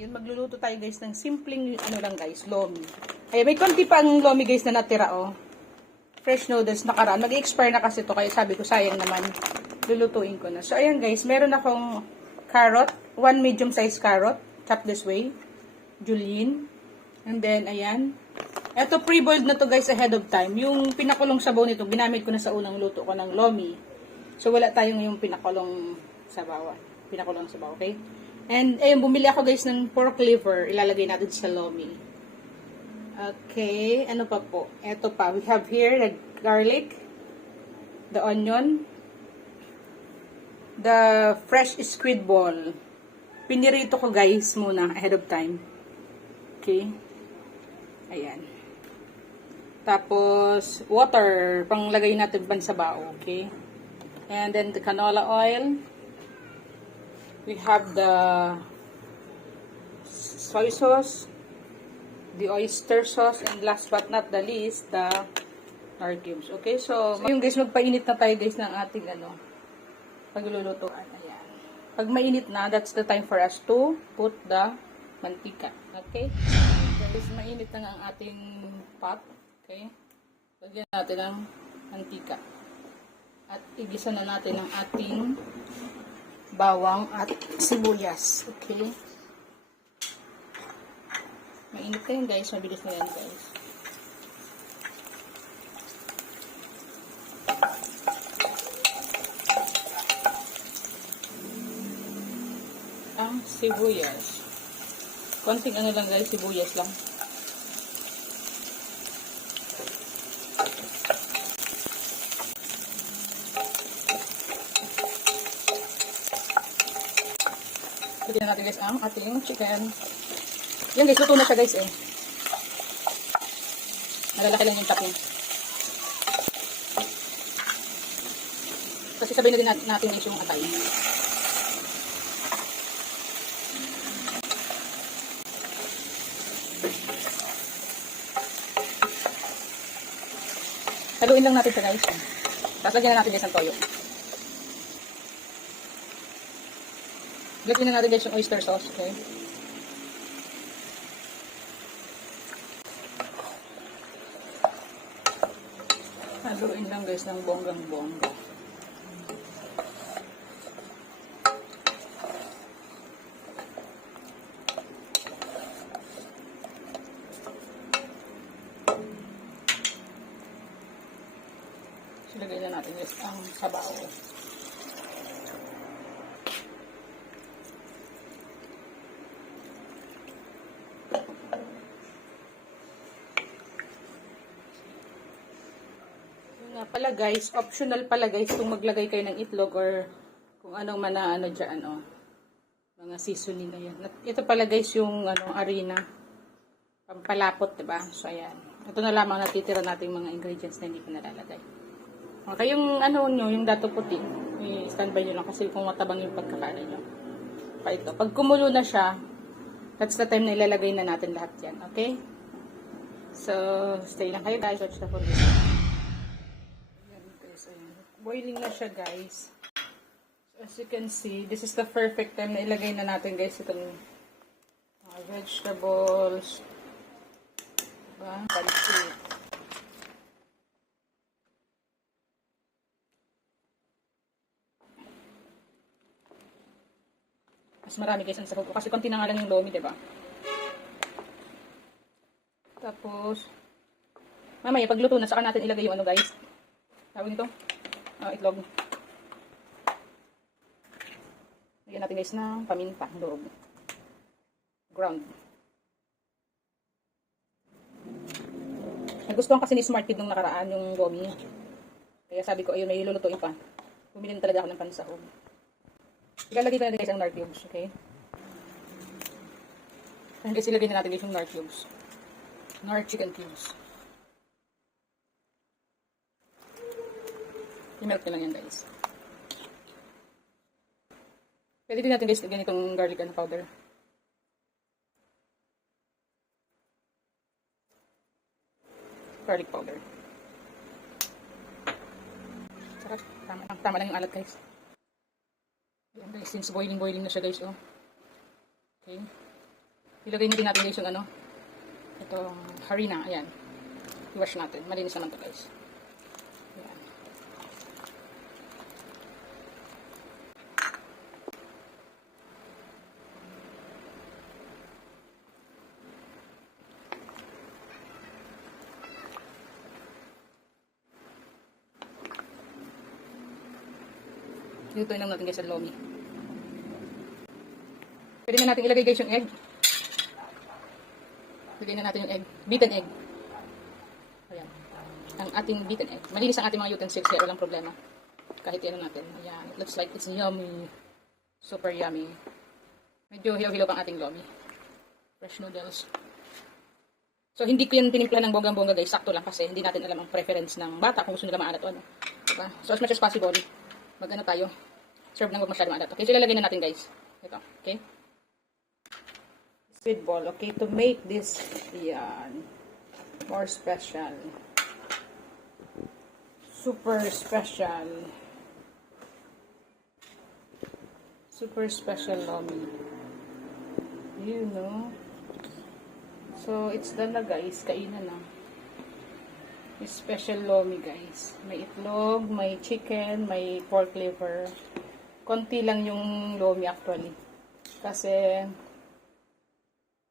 Ngayon magluluto tayo guys ng simpleng ano lang guys, lomi. Ay may konti pa ang lomi guys na natira oh. Fresh noodles nakaraan. Mag-expire na kasi to kaya sabi ko sayang naman. Lulutuin ko na. So ayan guys, meron akong carrot, 1 medium size carrot, chop this way. Julienne. And then ayan. Ito pre-boiled na to guys ahead of time. Yung pinakulong sabaw nito, ginamit ko na sa unang luto ko ng lomi. So wala tayong yung pinakulong sabaw. Pinakulong sabaw, okay? And, ayun, bumili ako guys ng pork liver. Ilalagay natin sa lomi. Okay, ano pa po? Ito pa. We have here the garlic, the onion, the fresh squid ball. Pinirito ko guys muna ahead of time. Okay. Ayan. Tapos, water. Panglagay natin pansabaw. Okay. And then the canola oil. We have the soy sauce, the oyster sauce, and last but not the least, the nor cubes. Okay, so yung guys, magpainit na tayo guys ng ating paglulutuan. Ayan. Pag mainit na, that's the time for us to put the mantika. Okay? Guys, mainit na ang ating pot. Okay? Lagyan natin ng mantika. At igisa na natin ang ating bawang at sibuyas. Okay. Mainit na yun guys. Mabilis na yan guys. Ang sibuyas. Konting ano lang guys. Sibuyas lang. Pwede natin guys ang ating chicken. Yan guys, luto na siya guys eh. Malalaki lang yung topping. Kasi sabay na din natin guys yung atay. Haluin lang natin siya guys. Tapos lagyan na natin guys ng toyo. Lagyan na natin guys yung oyster sauce, okay? Haluin lang guys ng bonggang-bongga. So, lagyan na natin guys ang sabaw. Pala guys, optional pala guys kung maglagay kayo ng itlog or kung anong ano dyan, mga seasoning ayan. Ito pala guys yung harina pampalapot, diba? So ayan, ito na lamang natitira natin mga ingredients na hindi ko nalalagay. Okay, yung yung dato puti, standby nyo lang kasi kung matabang yung pagkakain nyo pa ito. Pag kumulo na siya, that's the time na ilalagay na natin lahat yan, okay? So stay lang kayo guys, watch the full video. Boiling na siya guys. So, as you can see, this is the perfect time na ilagay na natin guys itong mga vegetables. Diba? Pancit. Mas marami guys ang sahog ko kasi konti na nga lang yung lomi, diba? Tapos, mamaya pagluto na saka natin ilagay yung guys. Tawag nito? Itlog. Lagyan natin guys ng paminta, durog. Ground. Nagustuhan kasi ni Smart Kid nung nakaraan yung lomi. Kaya sabi ko, ayun, may lulutuin pa. Bumili na talaga ako ng pansahog. Ilalagay ko na guys ang nor cubes, okay? And guys, ilagay na natin guys yung nor cubes. Nor chicken cubes. I-melt ko lang yan guys. Pwede din natin guys lagyan itong garlic powder. Garlic powder. Sarap. Tama lang yung alat guys. Ayan guys, since boiling na siya guys oh. Okay. Ilagay din natin guys yung ano, itong harina, ayan. I-wash natin. Malinis naman to guys. Ayan. Lutuin lang natin guys ang lomi. Pwede na natin ilagay guys yung egg. Lagyan na natin yung egg. Beaten egg. Ayan. Ang ating beaten egg. Malinis ang ating mga utensils kaya walang problema. Kahit yan natin. Ayan. It looks like it's yummy. Super yummy. Medyo hilaw-hilaw pang ating lomi. Fresh noodles. So, hindi ko yan tinimpla ng bonggang-bongga guys. Sakto lang kasi hindi natin alam ang preference ng bata kung gusto nila maalat o ano. Diba? So, as much as possible, mag-ano tayo. Serve nang huwag masyadong maalat. Okay, so ilalagay na natin guys. Ito. Okay? Squid ball. Okay, to make this yan, more special. Super special. Super special lomi. You know. So, it's done na guys. Kainan na. May special lomi guys. May itlog, may chicken, may pork liver. Konti lang yung lomi actually. Kasi,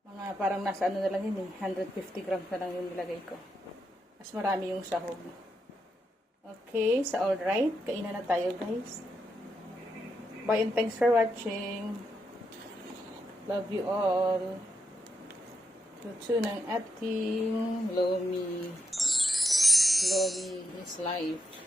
mga parang nasa ano na lang yun eh. 150 grams na lang yung nilagay ko. Mas marami yung sahog. Okay, so alright. Kainan na tayo guys. Bye and thanks for watching. Love you all. Luto ng ating lomi. Lomi is life.